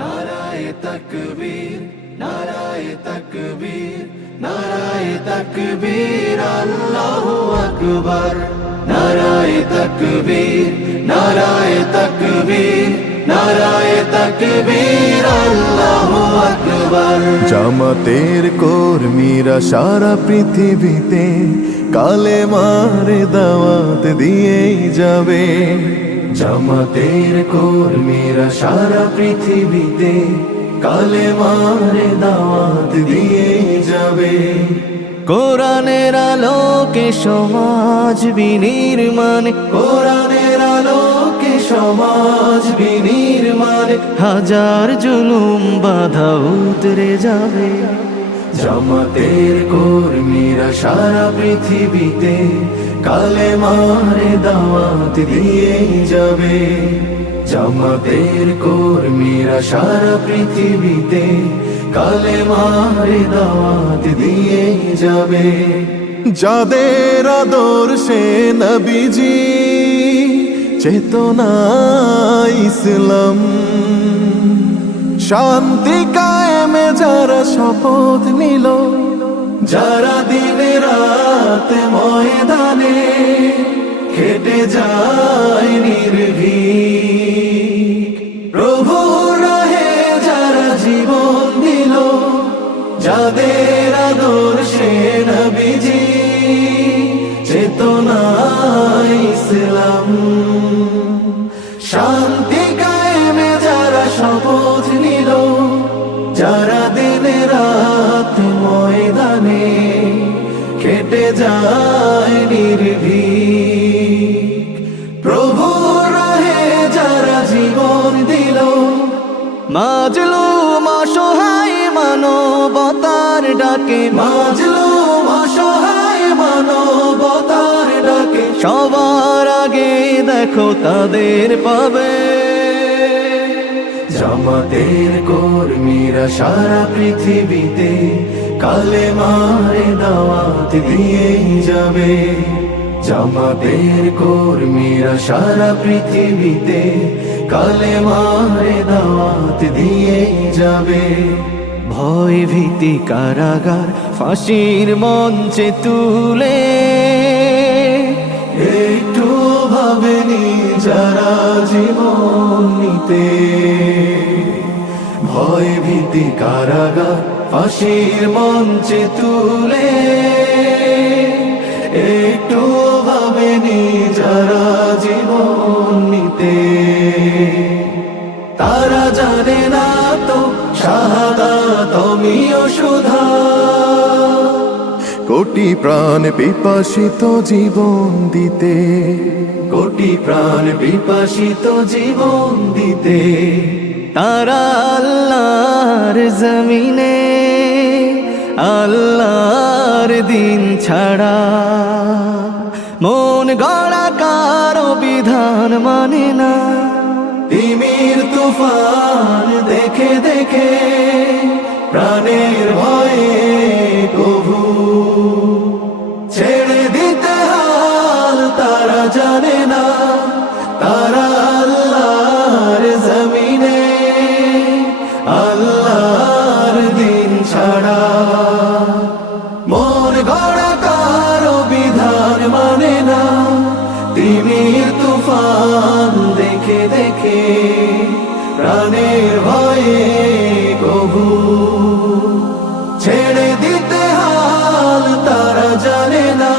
নারায়ে তাকবীর, নারায়ে তাকবীর, নারায়ে তাকবীর, আল্লাহু আকবার। নারায়ে তাকবীর, নারায়ে তাকবীর, নারায়ে তাকবীর, আল্লাহু আকবার। জামাতের কর্মীরা সারা পৃথিবীতে কালেমার দাওয়াত দিয়েই যাবে। জামাতের কর্মীরা সারা পৃথিবীতে কালেমার দাওয়াত দিয়ে যাবে। কোরআনের আলোকে সমাজ বিনির্মাণ, কোরআনের আলোকে সমাজ বিনির্মাণ, হাজার জুলুম বাধা উতরে যাবে। জামাতের কর্মীরা সারা পৃথিবীতে কালেমার দাওয়াত দিয়ে যাবে। জামাতের কর্মীরা সারা পৃথিবীতে কালেমার দাওয়াত দিয়ে যাবে। যাদের আদর্শে নবীজি চেতনা ইসলাম, শান্তি কায়েমে যারা শপথ নিল, যারা দিনে রাত ময়দানে খেটে যায় নির্ভীক, প্রভুর রাহে যারা জীবন দিল, যাদের আদর্শে নবীজি চেতনা ইসলাম, শান্তি কায়েমে যারা শপথ নিল, যারা দিনে রাত ময়দানে খেটে যায় নির্ভীক, প্রভুর রাহে যারা জীবন দিল, মাজলুম অসহায় মানবতার ডাকে, মাজলুম অসহায় মানবতার ডাকে, সবার আগে দেখো তাদের পাবে। জামাতের কর্মীরা সারা পৃথিবীতে কালেমার দাওয়াত দিয়ে যাবে। জামাতের কর্মীরা সারা পৃথিবীতে কালেমার দাওয়াত দিয়ে যাবে। ভয় ভীতি কারাগার ফাঁসির মঞ্চে তুলে, একটু ভাবেনি যারা জীবন নিতে, ভয় ভীতি কারাগার ফাঁসির মঞ্চে তুলে, একটু ভাবেনি যারা জীবন নিতে। তারা জানে না তো শাহাদাত অমিয় সুধা, কোটি প্রাণ পিপাসিত জীবন দিতে, কোটি প্রাণ বিপাসিত জীবন দিতে। তারা আল্লাহর জমিনে আল্লাহর দিন ছাড়া মন গড়া কারো বিধান মানে না। তিমির তুফান দেখে দেখে প্রাণের ভয়ে কভু ছেড়ে দিতে হাল তারা জানে না। তারা আল্লাহর জমিনে আল্লাহর দিন ছাড়া মন গড়া কারো বিধান মানে না। তিমির তুফান দেখে দেখে প্রাণের ভয়ে কভু ছেড়ে দিতে হাল তারা জানে না।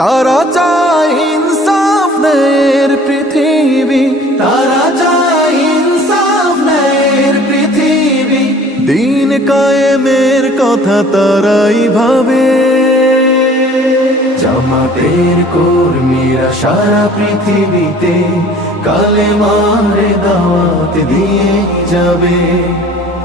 তারা চায় ইনসাফ ন্যায়ের পৃথিবী, তারা চায় ইনসাফ ন্যায়ের পৃথিবী, দিন কায়েমের কথা তারাই ভাবে। জামাতের কর্মীরা সারা পৃথিবীতে কালেমার দাওয়াত দিয়ে যাবে।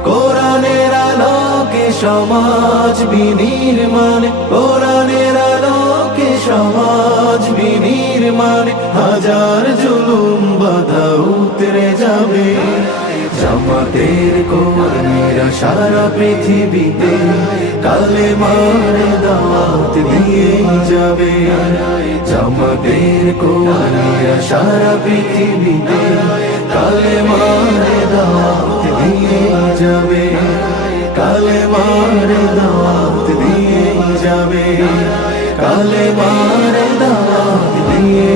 কোরআনের আলোকে সমাজ বিনির্মাণ, কোরআনের আলোকে সমাজ বিনির্মাণ, হাজার জুলুম বাধা উতরে যাবে। জামাতের কর্মীরা সারা পৃথিবীতে কালেমার দাওয়াত দিয়ে যাবে। জামাতের কর্মীরা সারা পৃথিবীতে কালেমার দাওয়াত দিয়ে দিয়ে যাবে, কালেমার দাওয়াত দিয়ে যাবে, কালেমার দাওয়াত দিয়ে